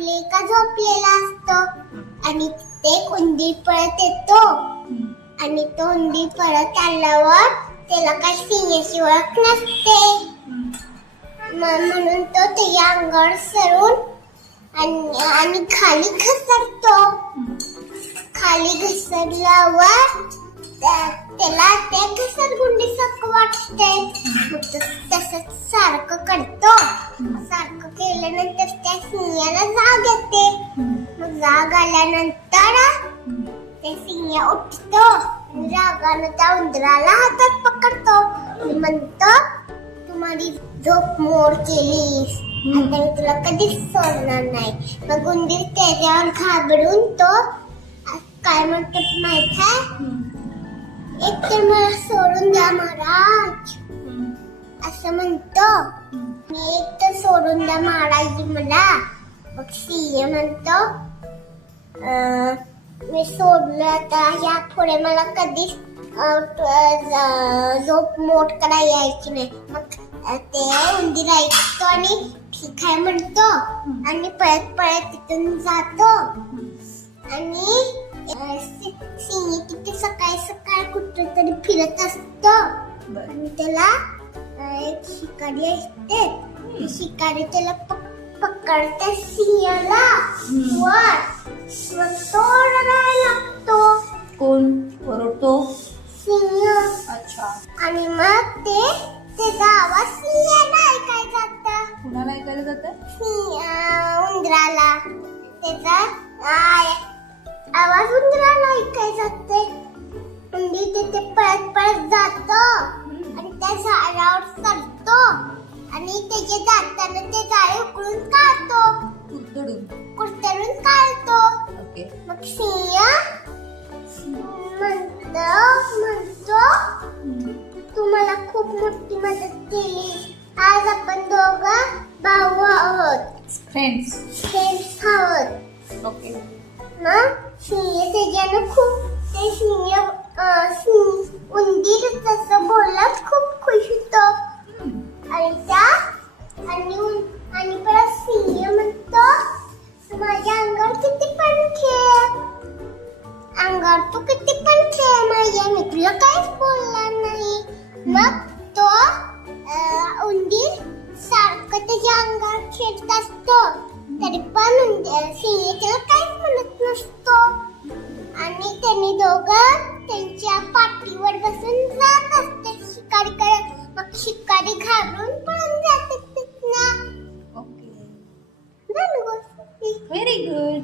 आपले का झोपलेला असतो आणि ते उंदीर परत येतो आणि तो उंदीर परत आल्यावर त्याला काही सिंहाची ओळख नसते म्हणून तो त्याच्या अंगावर सरून आणि खाली घसरतो. खाली घसरल्यावर त्याला ते घसरगुंडीसारखं वाटते. मग तसंच सारखं करतो. सारखं केल्यानंतर त्या सिंहाला जाग येते. मग जाग आल्यानंतर ते सिंह उठतो. रागानं त्या उंदराला हातात पकडतो. म्हणतो तू माझी झोप मोड केलीस, आता मी तुला कधीच सोडणार नाही. मग उंदीर त्याच्यावर घाबरून तो काय म्हणतो माहित आहे, एक तर मला सोडून द्या महाराज असं म्हणतो. मी एक तर सोडून द्या महाराज मला. मग सिंह म्हणतो मी सोडलं आता या पुढे मला कधीच झोप मोड करा यायची नाही. मग ते उंदीर ऐकतो आणि ठीक आहे म्हणतो आणि पळत पळत तिथून जातो. आणि सिंह किती सकाळी सकाळी कुठे तरी फिरत असतो आणि त्याला एक शिकारी असते. शिकारी त्याला पकडते सिंहाला वर तो रडायला लागतो. कोण ओरडतो? सिंह. अच्छा. आणि मग त्याचा आवाज सिंहाला ऐकायला जातं. कुणाला ऐकायला जातं? उंदराला. त्याचा आवाज उंदराला ऐकायला जाते. उंदीर तिथे पळत पळत जातो आणि त्या झाडावर चढतो आणि त्याच्या दाताने ते जाळे उकळून काढतो. कुरतडून काढतो. ओके. मग सिंह म्हणतो तू मला खूप मोठी मदत केली. आज आपण दोघं भाऊ आहोत. फ्रेंड्स आहोत. ओके. मग सिंह त्याच्यानं खूप ते सिंह उंदीर तसं बोलत खूप खुश होतो. आणि परत सिंह म्हणतो माझ्या अंगावर किती पंखे, अंगावर तू किती पंखे माझ्या, मी तुला काहीच बोलणार नाही. मग तो उंदीर सारखं त्याच्या अंगावर खेळत असतो तरी पण सिंह त्याला काहीच म्हणत नसतो. आणि त्यांनी दोघं त्यांच्या पाठीवर बसून जात असते शिकारी करत. मग शिकारी घाबरून पळून जाते तिथनं. ओके. झालं गोष्ट. Very good.